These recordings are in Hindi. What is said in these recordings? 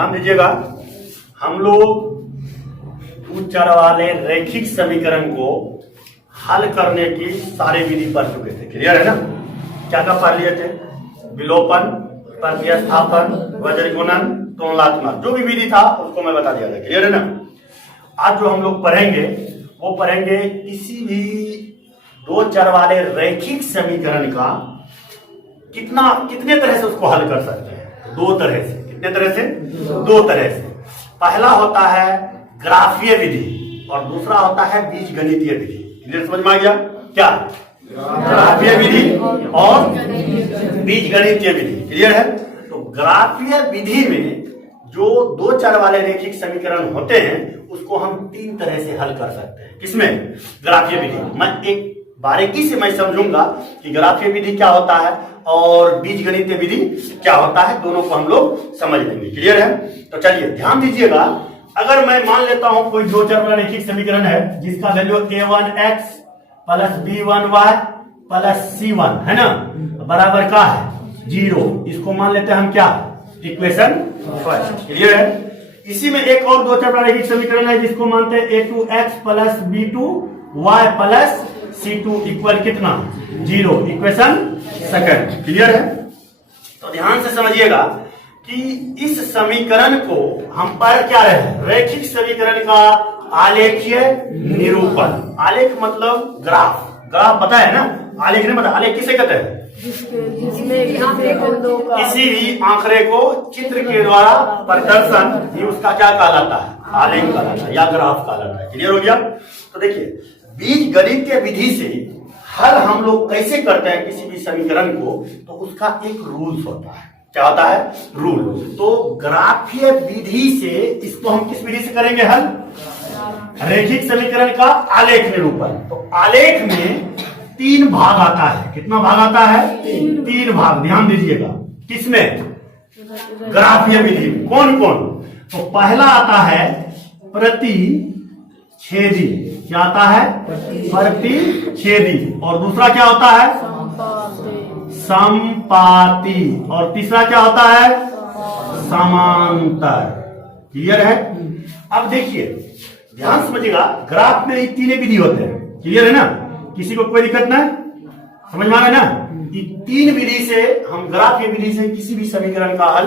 ध्यान दीजिएगा, हम लोग दो चर वाले रैखिक समीकरण को हल करने की सारी विधि पढ़ चुके थे। क्लियर है ना? क्या क्या पढ़ लिए थे? विलोपन, प्रतिस्थापन, वज्र गुणन, तुलनात्मक, जो भी विधि था उसको मैं बता दिया था। क्लियर है ना? आज जो हम लोग पढ़ेंगे वो पढ़ेंगे किसी भी दो चर वाले रैखिक समीकरण का कितने तरह से उसको हल कर सकते हैं। दो तरह से। कितने तरह से? दो तरह से। पहला होता है ग्राफीय विधि और दूसरा होता है बीजगणितीय विधि। क्लियर, समझ में आ गया? क्या? ग्राफीय विधि और बीजगणितीय विधि। क्लियर है? तो ग्राफीय विधि में जो दो चर वाले रैखिक समीकरण होते हैं उसको हम तीन तरह से हल कर सकते हैं। किसमें? ग्राफीय विधि। मैं एक बारीकी से मैं समझूंगा कि ग्राफीय विधि क्या होता है और बीजगणितीय विधि क्या होता है, दोनों को हम लोग समझ लेंगे। क्लियर है? तो चलिए ध्यान दीजिएगा, अगर मैं मान लेता हूं कोई दो चर वाला रैखिक समीकरण है जिसका value a1x plus b1y plus c1 है ना, बराबर का है 0। इसको मान लेते हैं हम क्या? Equation first. क्लियर है? इसी में एक और दो चर वाला रैखिक समीकरण है जिसको मानते हैं a2x plus b2y plus c2 equal कितना? 0, इक्वेशन सेकंड। क्लियर है? तो ध्यान से समझिएगा कि इस समीकरण को हम पर क्या रहे? रैखिक समीकरण का आलेखीय निरूपण। आलेख मतलब ग्राफ। ग्राफ पता है ना? आलेख नहीं पता? आलेख किसे कहते हैं? जिसमें किसी भी आंकड़े को चित्र के द्वारा प्रदर्शन, ये उसका क्या कहलाता है? आलेख कहलाता है या ग्राफ कहलाता है। क्लियर हो गया? तो देखिए, बीजगणितीय विधि से हल हम लोग कैसे करते हैं किसी भी समीकरण को, तो उसका एक रूल्स होता है। क्या होता है? रूल। तो ग्राफीय विधि से इसको हम किस विधि से करेंगे हल? रैखिक समीकरण का आलेख निरूपण। तो आलेख में तीन भाग आता है। कितना भाग आता है? तीन भाग। ध्यान दीजिएगा, किसमें? ग्राफीय विधि में। कौन कौन? तो पहला आता है प्रतिच्छेदी। क्या आता है? प्रतिच्छेदी। और दूसरा क्या होता है? संपाती। और तीसरा क्या होता है? समांतर। क्लियर है? अब देखिए, ध्यान समझिएगा, ग्राफ में तीन विधि होते हैं। क्लियर है ना? किसी को कोई दिक्कत ना? समझ में आ गया ना? कि तीन विधि से हम ग्राफीय विधि से किसी भी समीकरण का हल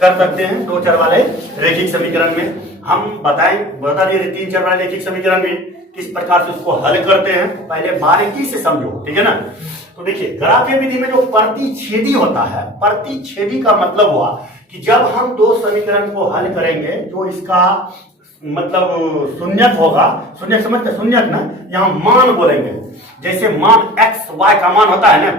कर सकते हैं। दो चर वाले रैखिक समीकरण में हम बता दिए तीन चर वाले रैखिक समीकरण में किस प्रकार से उसको हल करते हैं, पहले बारीकी से समझो। ठीक है ना? तो देखिए, ग्राफीय विधि में जो प्रतिच्छेदी होता है, प्रतिच्छेदी का मतलब हुआ कि जब हम दो समीकरण को हल करेंगे, जो इसका मतलब शून्यक होगा, शून्यक समझते? शून्यक ना, यहां मान बोलेंगे। जैसे मान x y का मान होता है ना,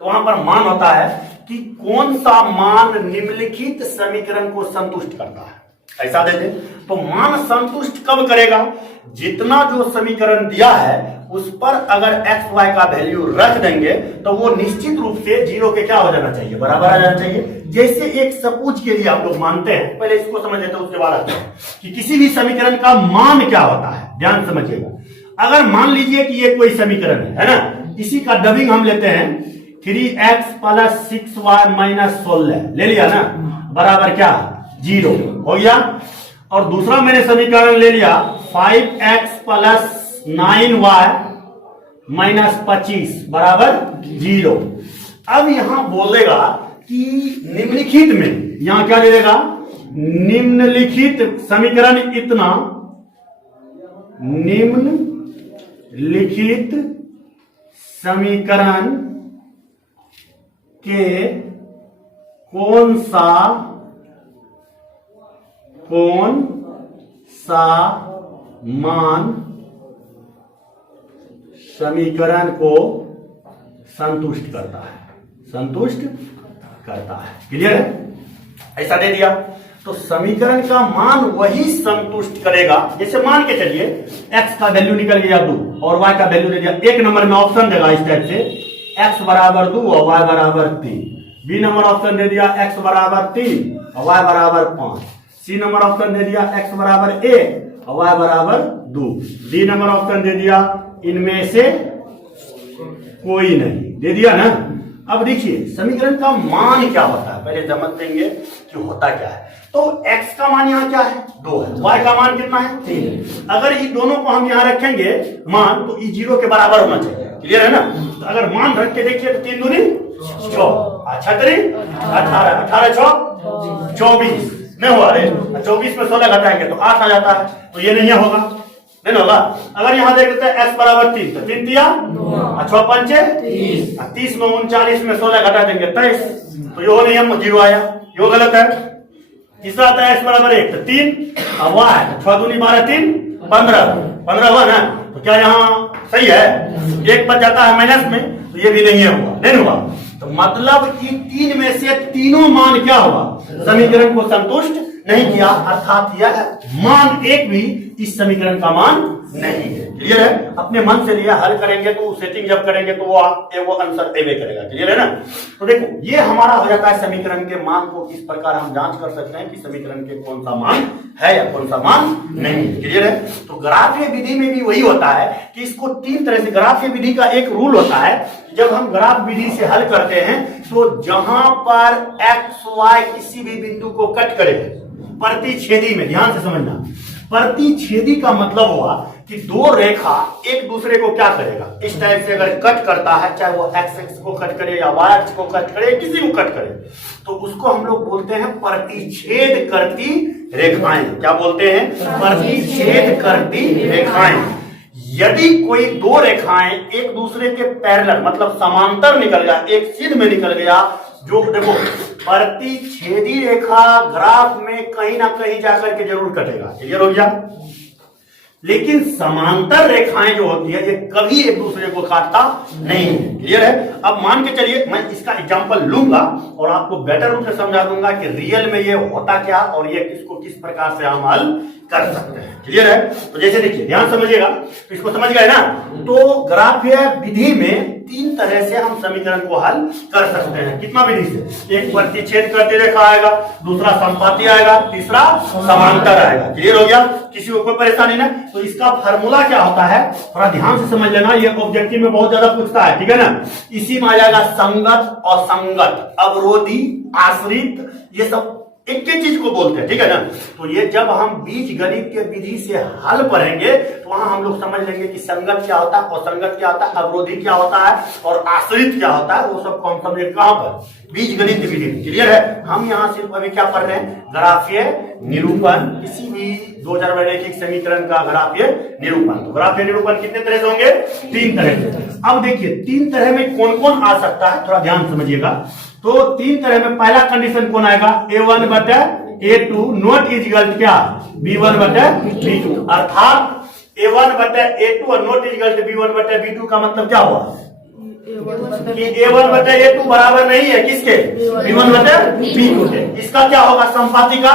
तो वहां पर मान होता है कि कौन सा मान निम्नलिखित समीकरण को संतुष्ट करता है। ऐसा दे दे तो मान संतुष्ट कब करेगा? जितना जो समीकरण दिया है उस पर अगर x y का वैल्यू रख देंगे तो वो निश्चित रूप से 0 के क्या हो जाना चाहिए? बराबर आ जाना चाहिए। जैसे एक सपूज के लिए आप लोग मानते हैं, पहले इसको समझ लेते हैं उसके बाद आते हैं कि किसी भी समीकरण का मान क्या होता है। ध्यान समझिएगा, अगर मान लीजिए कि ये कोई समीकरण है ना, इसी का डबिंग हम लेते हैं 3x प्लस 6y माइनस 16 ले लिया ना, बराबर क्या? 0 हो गया। और दूसरा मैंने समीकरण ले लिया 5x प्लस 9y माइनस 25 बराबर 0। अब यहां बोलेगा कि निम्नलिखित में, यहां क्या ले लेगा? निम्नलिखित समीकरण इतना, निम्नलिखित समीकरण के कौन सा मान समीकरण को संतुष्ट करता है? संतुष्ट करता है। क्लियर है? ऐसा दे दिया तो समीकरण का मान वही संतुष्ट करेगा। जैसे मान के चलिए x का वैल्यू निकल गया 2 और y का वैल्यू दे दिया। एक नंबर में ऑप्शन देगा इस टाइप से, x बराबर 2 और y बराबर 3। बी नंबर ऑप्शन दे दिया x बराबर 3 और y बराबर 5। सी नंबर ऑप्शन दे दिया x बराबर 1 और y बराबर 2। डी नंबर ऑप्शन दे दिया इनमें से कोई नहीं, दे दिया ना। अब देखिए समीकरण का मान क्या होता है, पहले समझ देंगे कि होता क्या है। तो x का मान यहाँ क्या है 2 है, y का मान कितना है 3। अगर ये दोनों को हम यहाँ रखेंगे मान तो ये 0 के बराबर होना चाहिए, क्लियर है ना। तो अगर मान रख के देखिए तो 3 दूनी 6, 18 18 6 24 नहीं हुआ, 24 में 16 घटाएंगे तो 8 आ जाता है, तो ये नहीं होगा, नहीं होगा। अगर यहाँ देख लेते हैं x बराबर 3 तो 3 दिया 6 पंचे 30 में 39 में 16 घटा देंगे 23, तो ये नहीं हम 0 आया, ये गलत है। तीसरा आता है x बराबर 1 तो 3 अब y 6 दूनी 12 3 15 हुआ ना, तो क्या यहाँ सही है, 1 बच जाता है माइनस में, तो ये भी नहीं हुआ, नहीं हुआ। तो मतलब कि 3 में से तीनों मान क्या हुआ, समीकरण को संतुष्ट नहीं किया, अर्थात यह मान 1 भी इस समीकरण का मान नहीं है, क्लियर है। अपने मन से लिया हल करेंगे तो सेटिंग जब करेंगे तो वो आंसर एवे करेगा, क्लियर है ना। तो देखो ये हमारा हो जाता है समीकरण के मान को किस प्रकार हम जांच कर सकते हैं कि समीकरण के कौन सा मान है या कौन सा मान नहीं है, क्लियर है। तो ग्राफीय विधि में भी वही होता है कि इसको 3 तरह से, ग्राफीय विधि का एक रूल होता है, जब हम ग्राफ विधि से हल करते हैं तो जहां पर एक्स वाई किसी भी बिंदु को कट करे प्रतिच्छेदी में, ध्यान से समझना, प्रतिच्छेदी का मतलब हुआ कि दो रेखा एक दूसरे को क्या करेगा, इस टाइप से अगर कट करता है, चाहे वो एक्स एक्स को कट करे या वाई एक्स को कट करे, किसी को कट करे, तो उसको हम लोग बोलते हैं प्रतिच्छेद करती रेखाएं। क्या बोलते हैं, प्रतिच्छेद करती रेखाएं। यदि कोई दो रेखाएं एक दूसरे के पैरेलल मतलब समांतर निकल गया, एक सीध में निकल गया, जो देखो प्रतिच्छेदी रेखा ग्राफ में कहीं ना कहीं जाकर के जरूर कटेगा, क्लियर हो गया। लेकिन समांतर रेखाएं जो होती है ये कभी एक दूसरे को काटता नहीं है, क्लियर है। अब मान के चलिए मैं इसका एग्जांपल लूंगा और आपको बेटर रूप से समझा दूंगा कि रियल में ये होता क्या और ये किसको किस प्रकार से हम हल कर सकते हैं, क्लियर है। तो जैसे देखिए ध्यान समझिएगा, तो इसको समझ गए ना। तो ग्राफीय विधि में 3 तरह से हम समीकरण को हल कर सकते हैं। कितना विधि से, एक प्रतिच्छेद करती रेखा आएगा, दूसरा संपाती आएगा, तीसरा समांतर आएगा, क्लियर हो गया। किसी को कोई परेशानी ना। तो इसका फार्मूला क्या होता है थोड़ा ध्यान से समझ लेना, ये ऑब्जेक्टिव में बहुत ज्यादा पूछता है, ठीक है ना। इसी में आ जाएगा संगत, असंगत, अवरोधी, आश्रित, ये सब एक ही चीज को बोलते हैं, ठीक है ना। तो ये जब हम बीज गणित के विधि से हल पढ़ेंगे तो वहां हम लोग समझ लेंगे कि संगत क्या होता है, असंगत क्या होता है, अवरोधी क्या होता है और आश्रित क्या होता है, वो सब कौन समझे कहां पर, बीज गणित विधि, क्लियर है। हम यहाँ सिर्फ अभी क्या पढ़ रहे हैं, ग्राफीय निरूपण, किसी भी 2 चर रैखिक समीकरण का ग्राफीय निरूपण। तो ग्राफीय निरूपण कितने तरह से होंगे, 3 तरह से। अब देखिए 3 तरह में कौन कौन आ सकता है, थोड़ा ध्यान समझिएगा। तो 3 तरह में पहला कंडीशन कौन आएगा, A1 बटे A2 नॉट इक्वल क्या, B1 बटे B2, अर्थात A1 बटे A2 और नॉट इक्वल B1 बटे B2 का मतलब क्या हुआ कि A1 बटे A2 बराबर नहीं है किसके, B1 बटे B2 के। इसका क्या होगा संपाती का,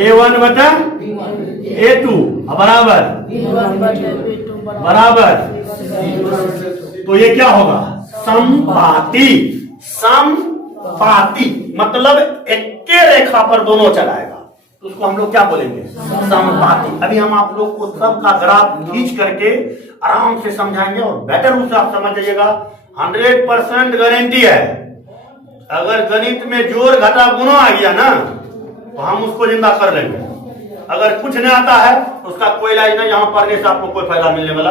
A1 बटे A2 बराबर, तो ये क्या होगा संपाती। संपाती मतलब एक रेखा पर दोनों चलाएगा, तो उसको हम लोग क्या बोलेंगे, संपाती। अभी हम आप लोग को सबका ग्राफ खींच करके आराम से समझाएंगे और बेटर रूप से आप समझ जाइएगा। 100% गारंटी है, अगर गणित में जोड़ घटा गुणा आ गया ना तो हम उसको जिंदा कर लेंगे। अगर कुछ नहीं आता है तो उसका कोई इलाज नहीं, यहाँ पढ़ने से आपको कोई फायदा मिलने वाला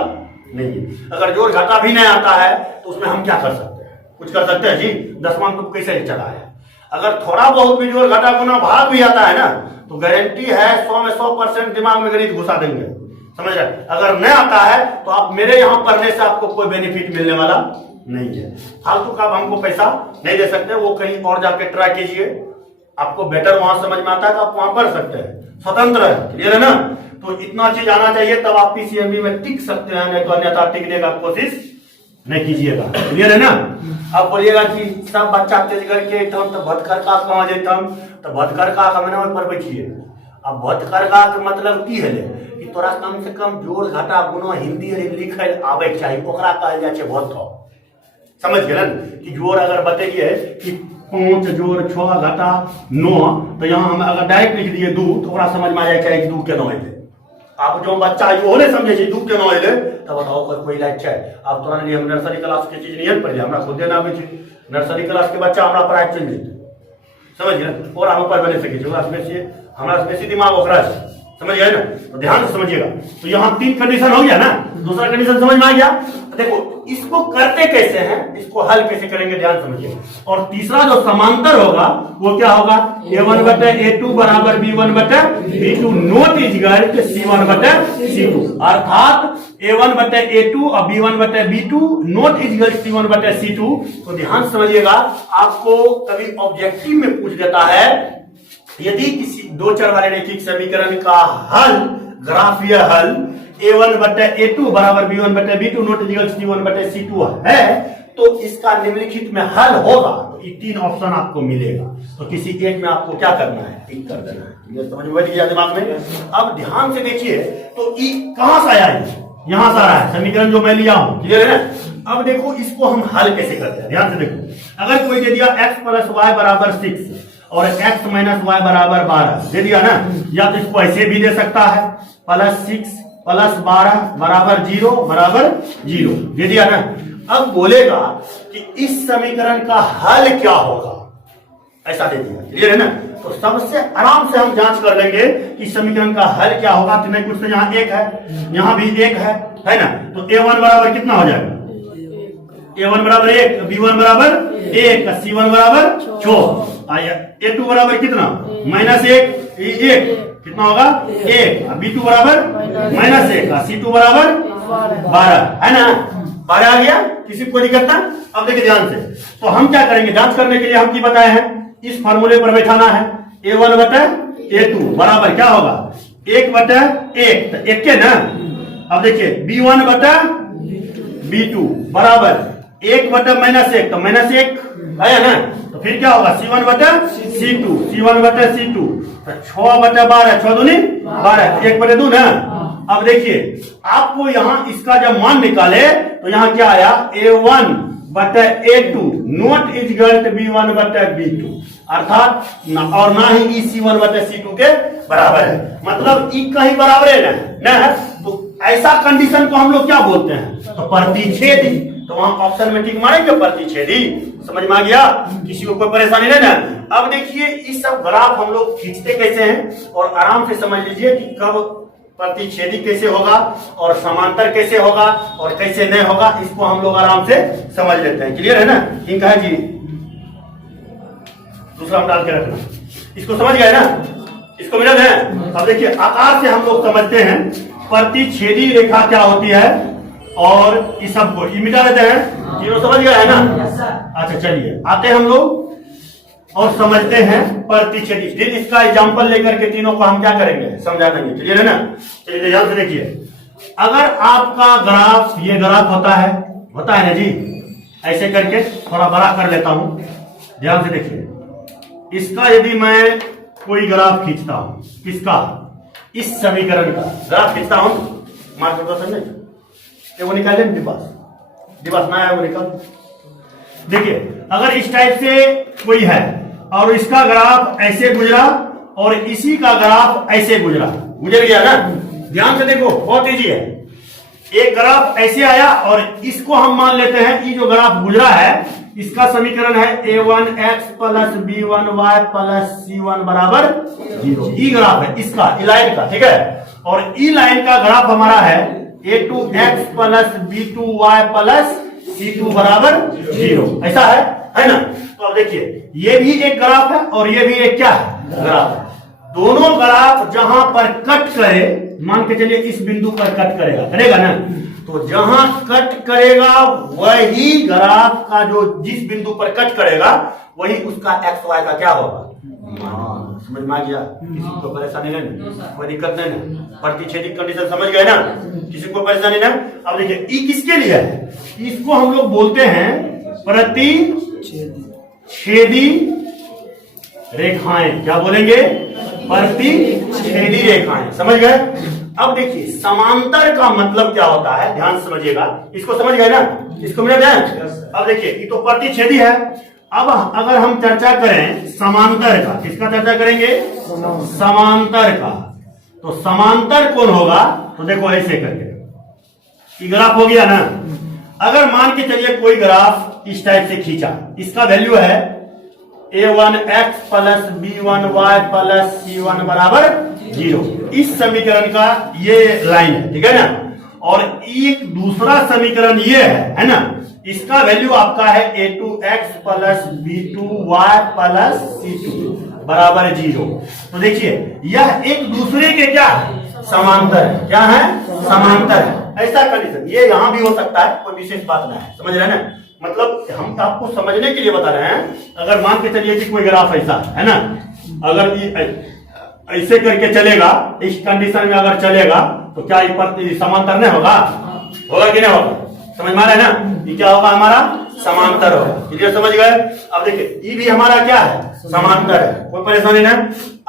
नहीं है। अगर जोड़ घटा भी नहीं आता है तो उसमें हम क्या कर सकते हैं, कुछ कर सकते हैं जी, 10वां को कैसे चला है। अगर थोड़ा बहुत भी जोड़ घटा गुना भाग भी आता है ना तो गारंटी है 100 में 100% दिमाग में गणित घुसा देंगे, समझ रहे। अगर नहीं आता है तो आप मेरे यहाँ पढ़ने से आपको कोई बेनिफिट मिलने वाला नहीं है। फालतू का हमको पैसा नहीं दे सकते, वो कहीं और जाके ट्राई कीजिए, आपको बेटर वहां समझ में आता है तो आप वहां पढ़ सकते हैं, स्वतंत्र है, क्लियर है ना। तो इतना चीज आना चाहिए तब आप पीसीएमबी में टिक सकते हैं, नहीं तो अन्यथा टिकने का कोशिश नहीं कीजिएगा, क्लियर है ना। अब बोलिएगा कि सब बच्चा तेज करके तो भटकर का कहाँ जेतम, तो भटकर का मैंने पर बैठिए। अब भटकर का मतलब की है कि तोरा कम से कम जोड़ घटा गुना हिंदी लिखे आवे चाहिए, ओकरा कहल जाए भट। समझ गए ना कि जोड़ अगर बताइए कि 5 जोड़ 6 घटा 9, तो यहाँ हम अगर डायरेक्ट लिख दिए 2 तो समझ में आ जाए चाहिए 2 के 9 है। आप जो बच्चा यो ने समझे छी दुख के न एले त बताओ कोई लायक छै। अब तोरा लिए हम नर्सरी क्लास के चीज नहीं पढ़ले, हमरा खुदे ना आवे छै। नर्सरी क्लास के बच्चा हमरा पढ़ाई चल जेते, समझ गए ना, और हम ऊपर बने सके छै, हमरा से बेसी दिमाग ओकरा छै, समझ गए ना। तो ध्यान से समझिएगा। तो यहाँ 3 कंडीशन हो गया ना, दूसरा कंडीशन समझ में आ गया। देखो इसको करते कैसे हैं, इसको हल कैसे करेंगे, ध्यान समझिए। और तीसरा जो समांतर होगा वो क्या होगा, a1 बटे a2 बराबर b1 बटे b2 नोट इजगल के c1 बटे c2, अर्थात a1 बटे a2 और b1 बटे b2 नोट इजगल c1 बटे c2। तो ध्यान समझिएगा, आपको कभी ऑब्जेक्टिव में पूछ देता है यदि किसी 2 चर वाले रैखिक समीकरण का हल, ग्राफीय हल a1 बटे a2 बराबर b1 बटे b2 नोट इक्वल c1 बटे c2 है, तो इसका निम्नलिखित में हल होगा। तो ये 3 ऑप्शन आपको मिलेगा, तो किसी एक में आपको क्या करना है, टिक कर देना है। ये समझ में बैठ गया दिमाग में। अब ध्यान से देखिए, तो ई कहां से आया, यहां से आ रहा है समीकरण जो मैं लिया हूं, क्लियर है ना। अब देखो इसको हम हल कैसे करते हैं, ध्यान से देखो। अगर कोई दे दिया x प्लस वाई बराबर 6 और x माइनस वाई बराबर 12 दे दिया ना, या तो इसको ऐसे भी दे सकता है प्लस 6 प्लस 12 बराबर 0 बराबर 0 दे दिया ना। अब बोलेगा कि इस समीकरण का हल क्या होगा, ऐसा दे दिया, क्लियर है ना। तो सबसे आराम से हम जांच कर लेंगे कि समीकरण का हल क्या होगा। तो नहीं कुछ तो यहाँ 1 है, यहाँ भी 1 है ना। तो a1 बराबर कितना हो जाएगा, a1 बराबर 1, b1 बराबर 1, c1 बराबर 6, a2 बराबर कितना -1, कितना होगा 1, b2 बराबर -1, c2 बराबर 12 है ना। 12 आ गया, किसी को दिक्कत ना। अब देखिए ध्यान से, तो हम क्या करेंगे, जांच करने के लिए हम क्या बताए हैं, इस फार्मूले पर बैठाना है। a1 बटे a2 बराबर क्या होगा 1 बटे 1, तो 1 के ना। अब देखिए b1 बटे b2 बराबर 1 बटे -1, तो -1 है ना। तो फिर क्या होगा c1 बटे c2, c1 बटे c2, तो 6 बटे 12, 6 दूनी 12, 1 बटे 2 ना। अब देखिए आपको यहां इसका जब मान निकाले तो यहां क्या आया, a1 बटे a2 नोट इजगल b1 बटे b2, अर्थात और ना ही ई c1 बटे c2 के बराबर है, मतलब ई कहीं बराबर है ना है। तो ऐसा कंडीशन को हम लोग क्या बोलते हैं, तो प्रतिच्छेदी। तो वहां ऑप्शन में टिक मारेंगे प्रतिच्छेदी, समझ में आ गया, किसी को कोई परेशानी नहीं ना। अब देखिए इस सब ग्राफ हम लोग खींचते कैसे हैं, और आराम से समझ लीजिए कि कब प्रतिच्छेदी कैसे होगा और समांतर कैसे होगा और कैसे नहीं होगा, इसको हम लोग आराम से समझ लेते हैं, क्लियर है ना। ठीक है जी, दूसरा हम डाल के रखना, इसको समझ गए ना, इसको मिला है। अब देखिए आकार से हम लोग समझते हैं प्रतिच्छेदी रेखा क्या होती है, और इस सबको ये मिटा देते हैं, तीनों समझ गए है ना। अच्छा चलिए आते हैं हम लोग और समझते हैं प्रतिच्छेदी। फिर इसका एग्जांपल लेकर के तीनों को हम क्या करेंगे, समझा देंगे, क्लियर है ना। चलिए ध्यान से देखिए, अगर आपका ग्राफ, ये ग्राफ होता है ना जी, ऐसे करके थोड़ा बड़ा कर लेता हूं, ध्यान से देखिए। इसका यदि मैं कोई ग्राफ खींचता हूं, किसका, इस समीकरण का ग्राफ खींचता हूं, मार्क करता समझे, वो निकाले दिवस ना है, वो निकाल। देखिए अगर इस टाइप से कोई है और इसका ग्राफ ऐसे गुजरा और इसी का ग्राफ ऐसे गुजर गया ना, ध्यान से देखो बहुत इजी है। एक ग्राफ ऐसे आया और इसको हम मान लेते हैं, ये जो ग्राफ गुजरा है इसका समीकरण है a1x plus b1y plus c1 बराबर 0। ई ग्राफ है इसका, ई लाइन का, ठीक है। और ई लाइन का ग्राफ हमारा है a2x plus b2y plus c2 बराबर 0, ऐसा है ना। तो अब देखिए ये भी एक ग्राफ है और ये भी एक क्या है, ग्राफ है। दोनों ग्राफ जहां पर कट करे, मान के चलिए इस बिंदु पर कट करेगा ना, तो जहां कट करेगा वही ग्राफ का जो जिस बिंदु पर कट करेगा वही उसका एक्स वाई का क्या होगा, समझ में आ गया, किसी को परेशानी नहीं, कोई दिक्कत नहीं, प्रतिच्छेदी कंडीशन समझ गए ना, किसी को परेशानी ना। अब देखिए ई किसके लिए है, इसको हम लोग बोलते हैं प्रतिच्छेदी रेखाएं, क्या बोलेंगे, प्रतिच्छेदी रेखाएं, समझ गए। अब देखिए समांतर का मतलब क्या होता है, ध्यान से समझिएगा, इसको समझ गए ना, इसको मिला ध्यान। अब देखिए ये तो प्रतिच्छेदी है। अब अगर हम चर्चा करें समांतर का, किसका चर्चा करेंगे, समांतर का, तो समांतर कौन होगा? तो देखो ऐसे करके ये ग्राफ हो गया ना। अगर मान के चलिए कोई ग्राफ इस टाइप से खींचा, इसका वैल्यू है a1x plus b1y plus c1 बराबर 0। इस समीकरण का ये लाइन है, ठीक है ना। और एक दूसरा समीकरण ये है ना, इसका वैल्यू आपका है a2x plus b2y plus c2 बराबर 0। तो देखिए यह एक दूसरे के क्या है? समांतर है। क्या है? समांतर है। ऐसा कंडीशन ये यहां भी हो सकता है, कोई विशेष बात नहीं है, समझ रहे हैं ना। मतलब हम आपको समझने के लिए बता रहे हैं। अगर मान के चलिए कि कोई ग्राफ ऐसा है ना, अगर ये ऐसे करके चलेगा, इस कंडीशन में अगर चलेगा तो क्या ये समांतर नहीं होगा? होगा कि नहीं होगा? समझ में आ रहा है ना। ये क्या होगा? हमारा समांतर होगा। क्लियर? समझ गए? अब देखिए ये भी हमारा क्या है? समांतर है, कोई परेशानी नहीं।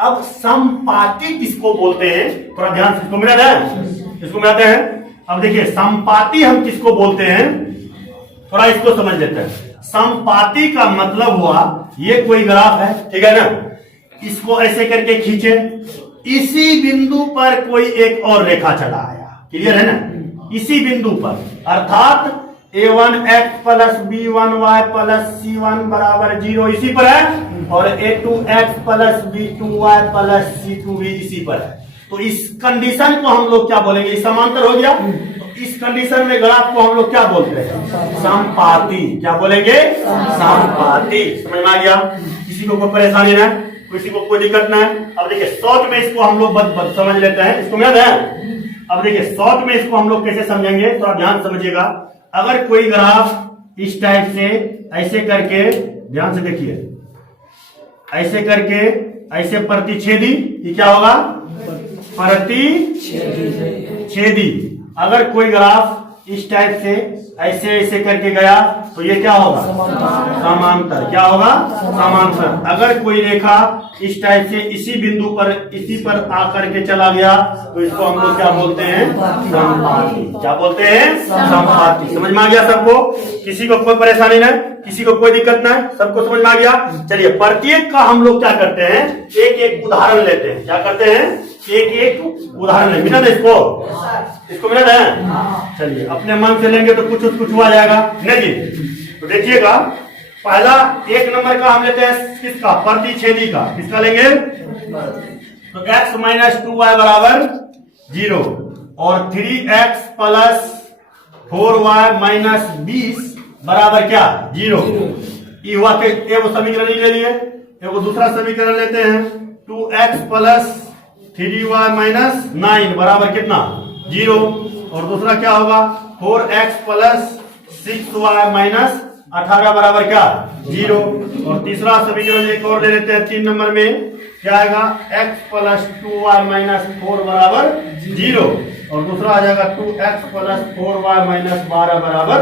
अब समपाती किसको बोलते हैं? थोड़ा ध्यान से इसको मिलाते हैं, इसको मिलाते हैं। अब देखिए समपाती हम किसको बोलते हैं, थोड़ा इसको समझ लेते हैं। समपाती का मतलब हुआ ये कोई ग्राफ है, ठीक है ना, इसको ऐसे करके खींचे, इसी बिंदु पर कोई एक और रेखा चला आया। क्लियर है ना? इसी बिंदु पर, अर्थात a1x plus b1y plus c1 बराबर 0 इसी पर है, और a2x plus b2y plus c2 भी इसी पर है। तो इस कंडीशन को हम लोग क्या बोलेंगे? समांतर हो गया। तो इस कंडीशन में ग्राफ को हम लोग क्या बोलते हैं? समपाती। क्या बोलेंगे? समपाती। समझ में आ गया? किसी को कोई परेशानी ना, किसी को कोई दिक्कत ना है। अब देखिए शॉर्ट में इसको हम लोग समझ लेते हैं, इसको याद है। अब देखिए शॉर्ट में इसको हम लोग कैसे समझेंगे, थोड़ा ध्यान समझिएगा। अगर कोई ग्राफ इस टाइप से ऐसे करके, ध्यान से देखिए, ऐसे करके ऐसे प्रतिच्छेदी, ये क्या होगा? प्रतिच्छेदी। अगर कोई ग्राफ इस टाइप से ऐसे ऐसे करके गया तो ये क्या होगा? समांतर। क्या होगा? समांतर। अगर कोई रेखा इस टाइप से इसी बिंदु पर, इसी पर आकर के चला गया तो इसको हम लोग क्या बोलते हैं? समपाती। क्या बोलते हैं? समपाती। समझ में आ गया सबको? किसी को कोई परेशानी नहीं, किसी को कोई दिक्कत नहीं, सबको समझ में आ गया? चलिए प्रत्येक का हम लोग क्या करते हैं? एक एक उदाहरण लेते हैं। क्या करते हैं? एक एक उदाहरण लेते हैं। इसको मिला है? चलिए अपने मन से लेंगे तो कुछ हुआ जाएगा नहीं जी। तो देखिएगा पहला 1 नंबर का हम लेते हैं किसका? प्रतिच्छेदी का। किसका लेंगे? तो x माइनस 2y बराबर 0 और 3x प्लस 4y माइनस 20 बराबर क्या? 0। ये हुआ कि एगो समीकरण ले लिए, एगो दूसरा समीकरण लेते हैं 2x प्लस 3y माइनस 9 बराबर कितना? 0। और दूसरा क्या होगा? 4x प्लस 6y माइनस 18 बराबर क्या? 0। और तीसरा समीकरण एक और ले लेते हैं 3 नंबर में, क्या आएगा? x प्लस 2y माइनस 4 बराबर 0। और दूसरा आ जाएगा 2x प्लस 4y माइनस 12 बराबर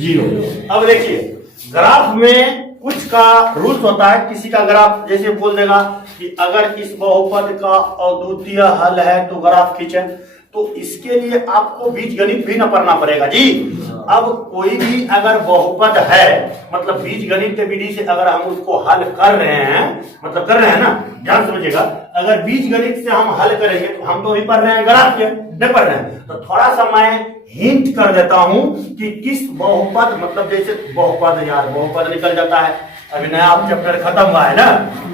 0। अब देखिए ग्राफ में कुछ का रूल्स होता है। किसी का ग्राफ जैसे बोल देगा कि अगर इस बहुपद का अद्वितीय हल है तो ग्राफ खींचे, तो इसके लिए आपको बीजगणित भी न पढ़ना पड़ेगा जी। अब कोई भी अगर बहुपद है, मतलब बीजगणित विधि से अगर हम उसको हल कर रहे हैं, मतलब कर रहे हैं ना, ध्यान समझिएगा। अगर बीजगणित से हम हल करेंगे तो हम तो भी पढ़ रहे हैं ग्राफ के, नहीं पढ़ रहे हैं। तो थोड़ा सा मैं हिंट कर देता हूं कि किस बहुपद, मतलब जैसे बहुपद, यार बहुपद निकल जाता है, अभी नया चैप्टर खत्म हुआ है ना,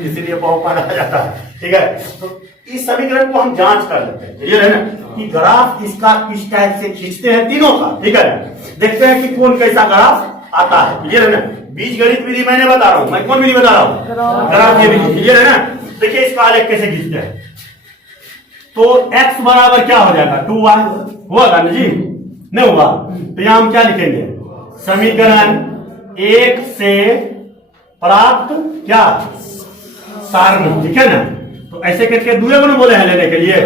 इसीलिए बहुपद आ जाता है, ठीक है। तो इस समीकरण को हम जांच कर लेते हैं, ये है ना, कि ग्राफ इसका इस टाइप से खींचते हैं तीनों का, ठीक है। देखते हैं कि कौन कैसा ग्राफ आता है, ये है ना। बीजगणित विधि मैंने बता रहा हूं, मैं कौन विधि बता रहा हूं? ग्राफ की विधि, ये है ना। देखिए इसका आलेख कैसे खींचते हैं। तो x बराबर क्या हो जाएगा? 2y होगा ना जी, नहीं होगा? तो यहां हम क्या लिखेंगे? समीकरण 1 से प्राप्त क्या? सारणी, ठीक है ना। तो ऐसे करके दूसरे को बोले हैं लेने के लिए।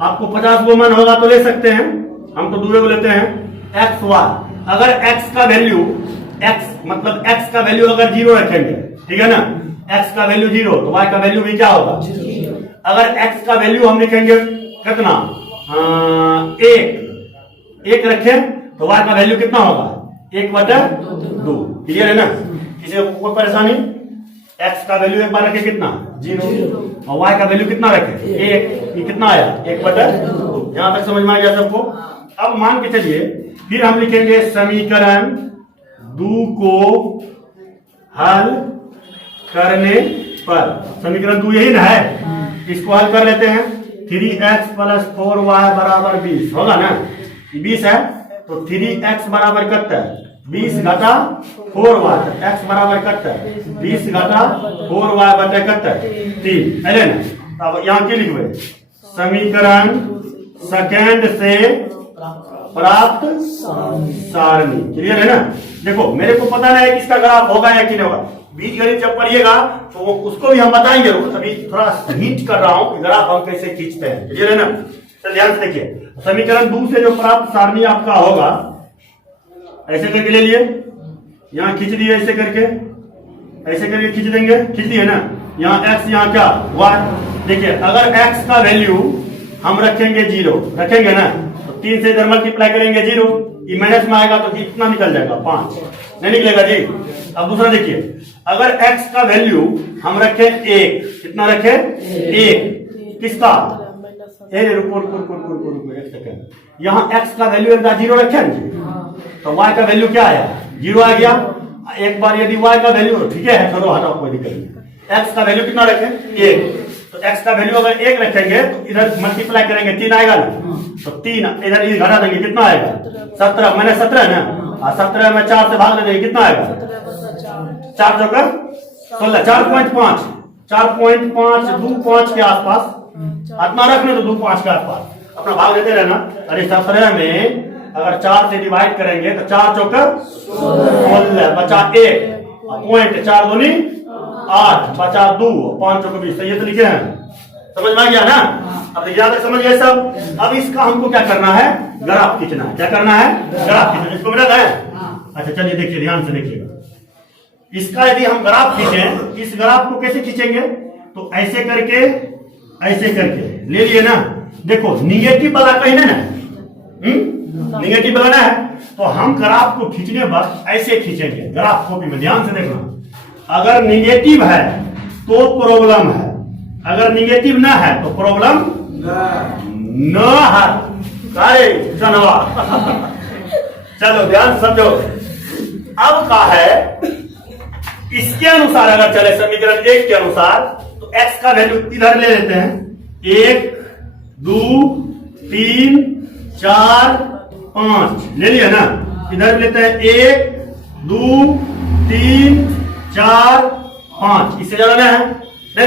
आपको 50 गो मन होगा तो ले सकते हैं, हम तो दूसरे को लेते हैं। एक्स वाई, अगर x का वैल्यू, x मतलब x का वैल्यू अगर 0 रखेंगे, ठीक है ना, x का वैल्यू 0 तो y का वैल्यू भी क्या होगा? अगर x का वैल्यू हम लिखेंगे कितना? 1 रखें तो y का वैल्यू कितना होगा? 1/2। क्लियर है ना? किसी को कोई परेशानी? एक्स का वैल्यू एक बार रखे कितना 0 और वाई का वैल्यू कितना रखे 1, ये कितना आया 1/2। यहां तक समझ में आ गया सबको। अब मान के चलिए फिर हम लिखेंगे समीकरण 2 को हल करने पर, समीकरण 2 यही ना है, इसको हल कर लेते हैं। 3x + 4y = 20 होगा ना, 20 है तो 3x बराबर कितना है 20 घटा 4y, x बराबर कितना है 20 घटा 4y बटे कितना है 3 है ना। अब यहाँ क्या लिखवे समीकरण सेकंड से प्राप्त सारणी, क्लियर है ना। देखो मेरे को पता नहीं है कि इसका ग्राफ होगा या कि नहीं होगा, बीजगणित जब पढ़िएगा तो उसको भी हम बताएंगे। अभी थोड़ा हिंट कर रहा हूं कि ग्राफ हम कैसे खींचते हैं, क्लियर है ना। तो ध्यान से देखिए, समीकरण 2 से जो प्राप्त सारणी आपका होगा ऐसे करके ले लिए, यहाँ खींच दिए ऐसे करके खींच देंगे, खींच दिए ना। यहाँ x यहाँ क्या y। देखिए अगर x का वैल्यू हम रखेंगे 0, रखेंगे ना तो 3 से इधर मल्टीप्लाई करेंगे 0, ये माइनस में आएगा तो कितना निकल जाएगा 5, नहीं निकलेगा जी। अब दूसरा देखिए, अगर x का वैल्यू हम रखें 1, कितना रखे 1, किसका रुको एक सेकंड, यहाँ x का वैल्यू 0 रखे ना जी, तो y का वैल्यू क्या आया 0 आ गया। एक बार यदि y का वैल्यू ठीक है चलो हटाओ कोई दिक्कत नहीं, x का वैल्यू कितना रखें 1, तो x का वैल्यू अगर 1 रखेंगे तो इधर मल्टीप्लाई करेंगे 3 आएगा ना, तो 3 इधर घटा देंगे कितना आएगा 17, मैंने 17 है ना, 17 में 4 से भाग दे देंगे कितना आएगा 4 चौकर 16, 4.5 2 5 के आसपास, इतना रखने तो 2 5 के आसपास अपना भाग देते रहना। अरे 17 में अगर 4 से डिवाइड करेंगे तो 4 चौकर 16, बचा 1 पॉइंट, 4 दूनी 8, बचा 2, 5 चौकर 20, ये तो लिखे हैं, समझ में आ गया ना। अब देखिए तक समझ गए सब। अब इसका हमको क्या करना है ग्राफ खींचना है, क्या करना है ग्राफ खींचना, इसको मिला है। अच्छा चलिए देखिए ध्यान से देखिएगा, इसका यदि हम ग्राफ खींचें, इस ग्राफ को कैसे खींचेंगे तो ऐसे करके ले लिए ना। देखो निगेटिव वाला कहीं ना, निगेटिव वाला है तो हम ग्राफ को खींचने वक्त ऐसे खींचेंगे, ग्राफ कॉपी में ध्यान से देखना। अगर निगेटिव है तो प्रॉब्लम है, अगर निगेटिव ना है तो प्रॉब्लम न है। अरे जनवा चलो ध्यान से समझो। अब का है इसके अनुसार अगर चले समीकरण 1 के अनुसार तो x का वैल्यू इधर ले लेते हैं, 1 2 3 4 5 ले लिया ना, इधर लेते हैं 1 2 3 4 5, इससे ज्यादा नहीं है।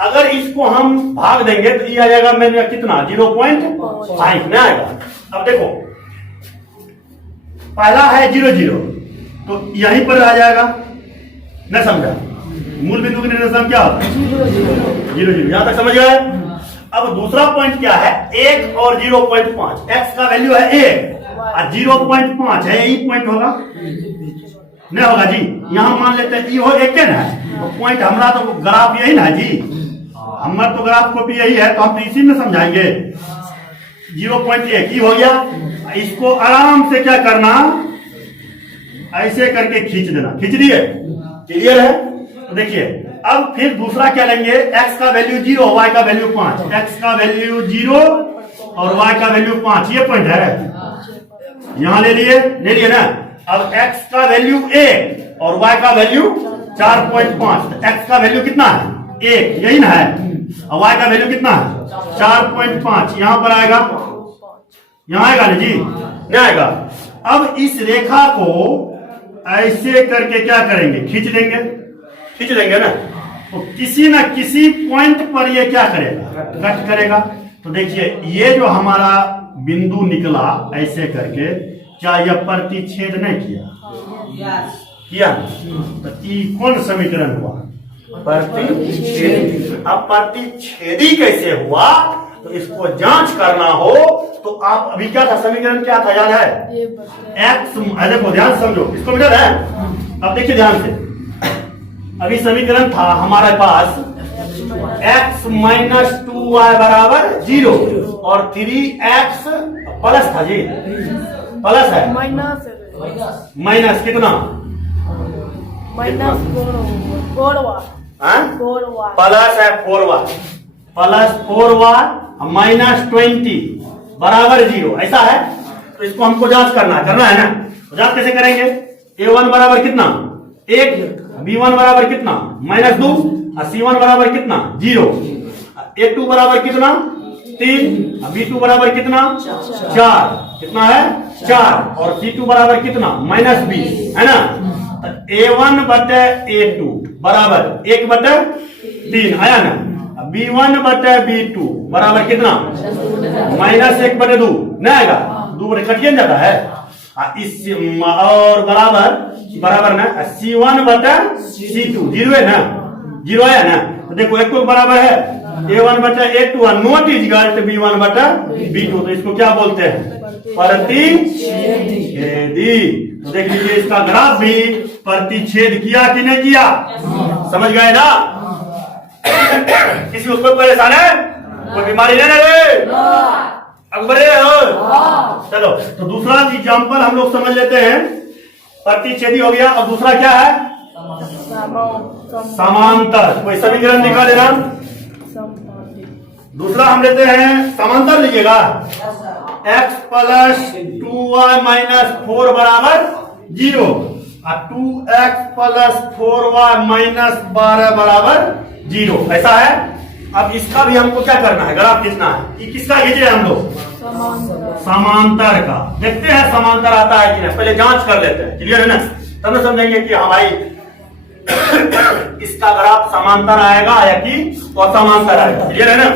अगर इसको हम भाग देंगे तो ये आ जाएगा मेरा कितना 0.5 में आएगा। अब देखो पहला है 0 0 तो यहीं पर आ जाएगा, न समझा, मूल बिंदु के निर्देशांक क्या होता है 0 0, यहां तक समझ गए। अब दूसरा पॉइंट क्या है 1 और 0.5, x का वैल्यू है 1 और 0.5 है, यही पॉइंट होगा नहीं होगा जी। यहां मान लेते हैं ये हो 1 ना है तो पॉइंट हमारा तो ग्राफ यही ना जी, हमारा तो ग्राफ कॉपी यही है तो हम तो इसी में समझाएंगे। 0.1 ही हो गया, इसको आराम से क्या करना ऐसे करके खींच देना, खींच दिए, क्लियर है। तो देखिए अब फिर दूसरा क्या लेंगे, x का वैल्यू 0 y का वैल्यू 5, x का वैल्यू 0 और y का वैल्यू 5, ये पॉइंट है, यहां ले लिए ना। अब x का वैल्यू 1 और y का वैल्यू 4.5, तो x का वैल्यू कितना है 1, यही ना है, और y का वैल्यू कितना है 4.5, यहां पर आएगा, यहां आएगा ना जी, नहीं आएगा। अब इस रेखा को ऐसे करके क्या करेंगे खींच देंगे ना, तो किसी ना किसी पॉइंट पर ये क्या करेगा कट करेगा। तो देखिए ये जो हमारा बिंदु निकला ऐसे करके, क्या यह प्रतिच्छेद नहीं किया तो ये कौन समीकरण हुआ प्रतिच्छेदी। अब प्रतिच्छेदी कैसे हुआ तो इसको जांच करना हो तो आप अभी क्या था समीकरण क्या था याद है x, देखो ध्यान समझो इसको मिला है। अब देखिए ध्यान से, अभी समीकरण था हमारे पास x - 2y = 0 और 3x प्लस था जी, प्लस है माइनस कितना -4y प्लस है 4y प्लस 4y माइनस 20 बराबर 0, ऐसा है। तो इसको हमको जांच करना है ना। तो जांच कैसे करेंगे? a1 बराबर कितना 1, b1 बराबर कितना -2 और c1 बराबर कितना 0, a2 बराबर कितना 3, b2 बराबर कितना 4, कितना है 4, और c2 बराबर कितना -20, है ना। तो a1 बटे a2 बराबर 1/3 आया ना। b1 बटे b2 बराबर कितना -1/2 नहीं आएगा, 2 बटे कटिए जाता है। इस और बराबर ना c1 बटे c2 0 है ना, 0 है ना। तो देखो एक को बराबर है a1 बटे a2 not equal to b1 बटे b2, तो इसको क्या बोलते हैं प्रतिच्छेदी। तो देख लीजिए इसका ग्राफ भी प्रतिच्छेद किया कि नहीं किया, समझ गए ना। किसी को कोई परेशान है, कोई बीमारी नहीं है अकबरे हो। चलो तो दूसरा एग्जाम्पल हम लोग समझ लेते हैं। प्रतिच्छेदी हो गया, और दूसरा क्या है समांतर। कोई समीकरण दिखा देना। दूसरा हम लेते हैं समांतर, लीजिएगा x प्लस 2y माइनस 4 बराबर 0 और 2x प्लस 4y माइनस 12 बराबर 0, ऐसा है। अब इसका भी हमको क्या करना है, ग्राफ खींचना है। ये किसका खींचे हम लोग समांतर का। देखते हैं समांतर आता है कि नहीं, पहले जांच कर लेते हैं, क्लियर है ना। तब समझेंगे कि हमारी इसका ग्राफ समांतर आएगा या कि असमांतर आएगा, क्लियर है ना।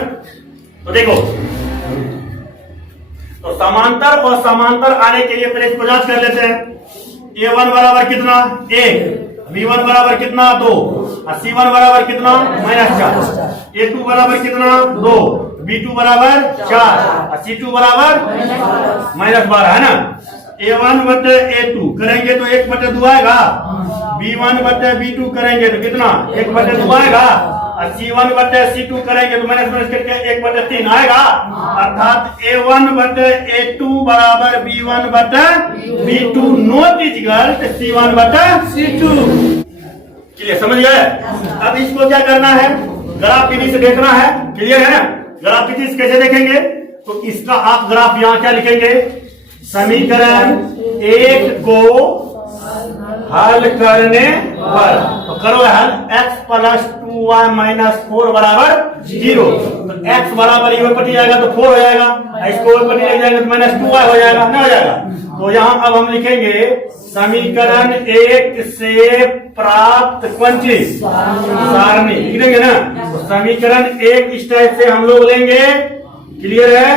तो देखो, तो समांतर और समांतर आने के लिए पहले इसको जांच कर लेते हैं। a1 बराबर कितना 1, b1 बराबर कितना 2 और c1 बराबर कितना -4, a2 बराबर कितना 2, b2 बराबर 4 और c2 बराबर -12, है ना। a1 बटे a2 करेंगे तो 1/2 आएगा, b1 बटे b2 करेंगे तो कितना 1/2 आएगा, और c1 बटे c2 करेंगे तो माइनस करके 1/3 आएगा। अर्थात a1 बटे a2 बराबर b1 बटे b2 not equal to c1 बटे c2, क्लियर, समझ गए। अब इसको क्या करना है, ग्राफ विधि से देखना है, क्लियर है ना। ग्राफ विधि से कैसे देखेंगे, तो इसका आप ग्राफ यहाँ क्या लिखेंगे, समीकरण 1 को हल करने पर, तो करो हल, x प्लस 2y माइनस 4 बराबर 0, तो x बराबर ये पटी जाएगा तो 4 हो जाएगा, इसको पटी लग जाएगा तो -2y हो जाएगा, ना हो जाएगा। तो यहाँ अब हम लिखेंगे समीकरण 1 से प्राप्त कौन चीज सारणी लिख देंगे ना। तो समीकरण 1 इस टाइप से हम लोग लेंगे, क्लियर है।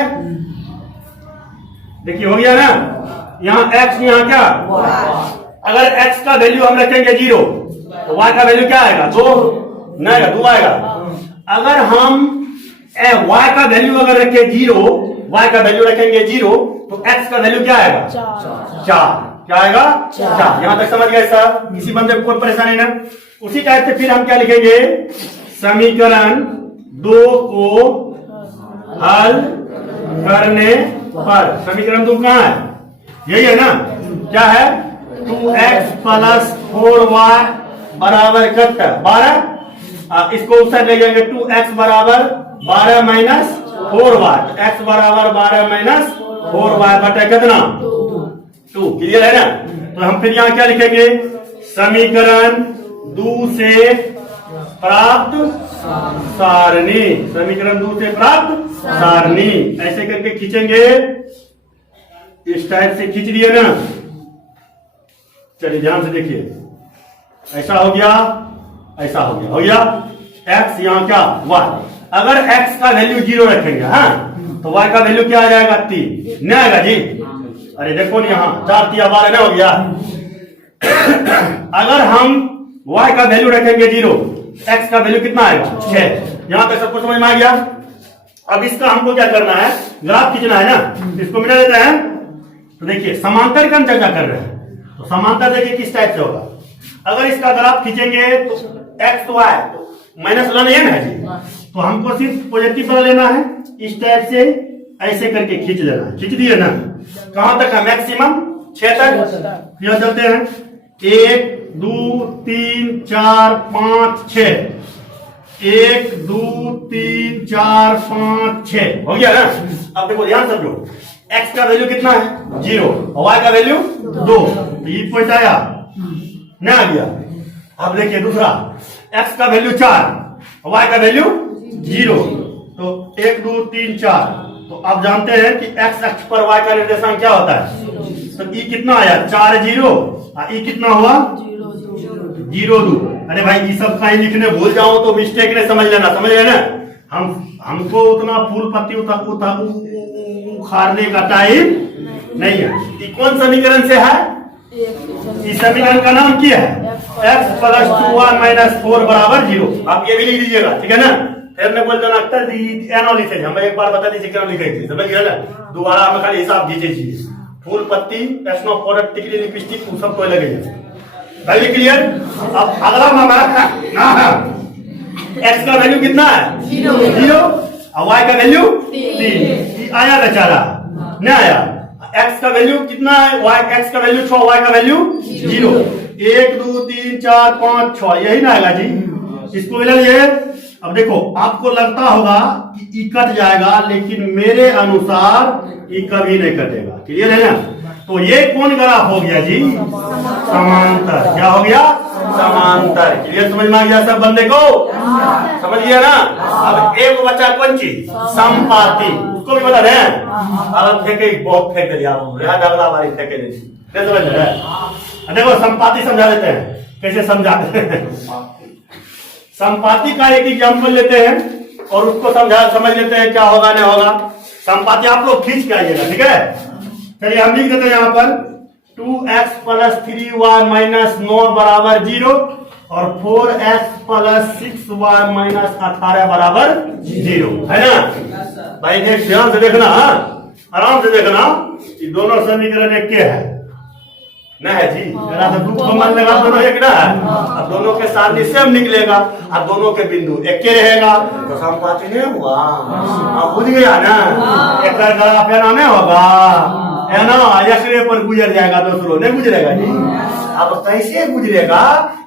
देखिए हो गया ना, यहाँ x यहाँ क्या, अगर x का वैल्यू हम रखेंगे 0 तो y का वैल्यू क्या आएगा 2 नहीं आएगा, 2 आएगा। अगर हम y का वैल्यू अगर रखें 0, y का वैल्यू रखेंगे 0 तो x का वैल्यू क्या आएगा 4, क्या आएगा 4। यहां तक समझ गए सर, इसी बंदे को कोई परेशानी ना। उसी टाइप से फिर हम क्या लिखेंगे, समीकरण 2 को हल करने पर, समीकरण 2 कहां है, यही है ना, क्या है 2x प्लस 4y बराबर कितना 12, इसको उस साइड ले जाएंगे 2x बराबर 12 माइनस 4y, x बराबर 12 माइनस 4y बटा कितना 2, क्लियर है ना। तो हम फिर यहाँ क्या लिखेंगे, समीकरण 2 से प्राप्त सारणी, समीकरण 2 से प्राप्त सारणी, ऐसे करके खींचेंगे, इस टाइप से खींच लिए ना। चलिए ध्यान से देखिए, ऐसा हो गया, ऐसा हो गया, हो गया x यहाँ क्या y। अगर x का वैल्यू 0 रखेंगे हाँ, तो y का वैल्यू क्या आ जाएगा 3, नहीं आएगा जी। अरे देखो नहीं, यहाँ 4 3 12 नहीं हो गया। अगर हम y का वैल्यू रखेंगे 0, x का वैल्यू कितना आएगा 6। यहाँ तक सबको समझ में आ गया। अब इसका हमको क्या करना है, ग्राफ खींचना है ना, इसको मिला देते हैं। तो देखिए समांतर का हम चर्चा कर रहे हैं, तो समांतर देखिए किस टाइप से होगा। अगर इसका ग्राफ खींचेंगे तो x तो y तो माइनस वाला नहीं है ना जी, तो हमको सिर्फ पॉजिटिव वाला लेना है, इस टाइप से ऐसे करके खींच लेना है। खींच दिए ना, कहां तक है मैक्सिमम 6 तक। फिर चलते हैं 1 2 3 4 5 6, 1 2 3 4 5 6 हो गया ना। अब देखो ध्यान समझो, x का वैल्यू कितना है 0 और y का वैल्यू 2, तो ये पॉइंट आया ना, आ गया। अब देखिए दूसरा, x का वैल्यू 4 और y का वैल्यू 0, तो 1 2 3 4। तो आप जानते हैं कि x अक्ष पर y का निर्देशांक क्या होता है, तो e कितना आया 4 0 और e कितना हुआ 0 2। अरे भाई ये सब कहीं लिखने भूल जाओ तो मिस्टेक नहीं समझ लेना, समझ लेना। हमको उतना फूल पत्ती उखाड़ने का टाइम नहीं है। ये कौन समीकरण से है, इस समीकरण का नाम क्या है, x + 2y - 4 = 0। आप ये भी लिख दीजिएगा, ठीक है ना। फिर मैं बोल देना अक्तर एनो लिखे, हम एक बार बता दीजिए क्या लिखे थे, समझ गए ना। दोबारा हमें खाली हिसाब दीजिए, फूल पत्ती स्नो पाउडर टिकली लिपस्टिक सब तो लगेगा भाई, क्लियर। अब अगला मामला, x का वैल्यू कितना है 0 और y का वैल्यू 3 आया बेचारा नहीं आया। x का वैल्यू कितना है, x का वैल्यू 6, y का वैल्यू 0। 1 2 3 4 5 6 यही ना आएगा जी, इसको मिला ये। अब देखो आपको लगता होगा कि ई कट जाएगा, लेकिन मेरे अनुसार ई कभी नहीं कटेगा, क्लियर है ना। तो ये कौन ग्राफ हो गया जी, समांतर। क्या हो गया, समांतर। क्लियर, समझ में आ गया सब बंदे को, समझ गया ना। अब एक बच्चा कौन चीज, संपाती, उसको भी बता रहे हैं। अब फेंके बहुत फेंक दिया, अगला बारी फेंके नहीं समझ रहे। देखो संपाती समझा देते हैं, कैसे समझाते हैं। संपाती का एक एग्जाम्पल लेते हैं और उसको समझ लेते हैं क्या होगा नहीं होगा। संपाती आप लोग खींच के आइएगा, ठीक है। चलिए हम लिख देते हैं यहाँ पर 2x + 3y - 9 = 0 और 4x + 6y - 18 = 0, है ना भाई। ध्यान से देखना, आराम से देखना, ये दोनों समीकरण एक के है ना है जी। जरा सा दुख को मन लगा, दोनों एक ना है। अब दोनों के साथ सेम निकलेगा और दोनों के बिंदु एक के रहेगा, तो संपाती नहीं हुआ। आप बुझ गया ना, एक ग्राफ नहीं होगा है ना, एक्सरे पर गुजर जाएगा, दूसरों नहीं गुजरेगा जी। अब कैसे गुजरेगा,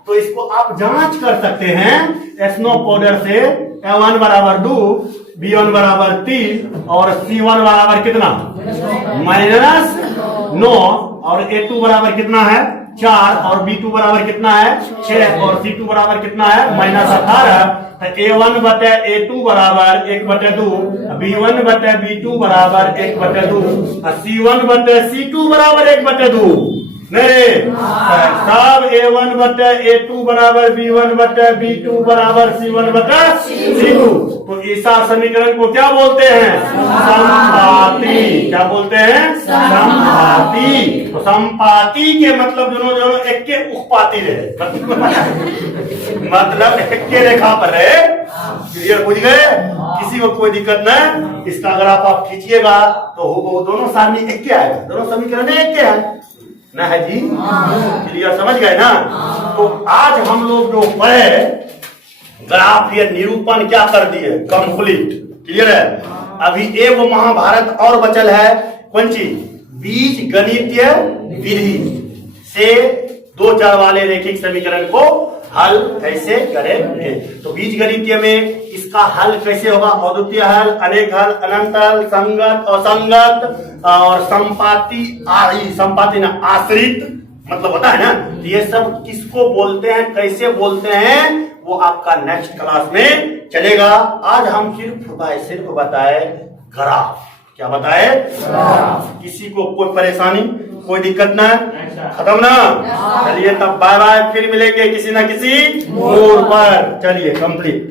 तो इसको आप जांच कर सकते हैं स्नो पाउडर से। A1 = 2, B1 = 3 और C1 बराबर कितना -9 और A2 बराबर कितना है 4 और B2 बराबर कितना है 6 और C2 बराबर कितना है -18। तो A1 बटे A2 बराबर 1/2, B1 बटे B2 बराबर 1/2 और C1 बटे C2 बराबर 1/2। नहीं सब A1 बटे A2 बराबर B1 बटे B2 बराबर C1 बटे C2। तो ऐसा समीकरण को क्या बोलते हैं, संपाती। क्या बोलते हैं, संपाती। तो संपाती के मतलब दोनों एक के उत्पाती रहे, मतलब एक के रेखा पर रहे। क्लियर, बुझ गए, किसी को कोई दिक्कत नहीं। इसका अगर आप खींचिएगा तो वो दोनों सारणी एक के आएगा, दोनों समीकरण एक के है ना है जी। क्लियर, समझ गए ना। तो आज हम लोग जो पढ़े ग्राफ या निरूपण क्या कर दिए, कंप्लीट। क्लियर है। अभी एक महाभारत और बचल है, कौन चीज, बीज गणितीय विधि से 2 चर वाले रैखिक समीकरण को हल कैसे करेंगे। तो बीज गणितीय में इसका हल कैसे होगा, अद्वितीय हल, अनेक हल, अनंत हल, संगत, असंगत और संपाती। संपाती ना आश्रित मतलब होता है ना। ये सब किसको बोलते हैं, कैसे बोलते हैं, वो आपका नेक्स्ट क्लास में चलेगा। आज हम सिर्फ बताए ग्राफ। क्या बताए, ग्राफ। किसी को कोई परेशानी, कोई दिक्कत ना, खत्म ना। चलिए तब बाय बाय, फिर मिलेंगे किसी ना किसी मोड़ पर। चलिए कंप्लीट।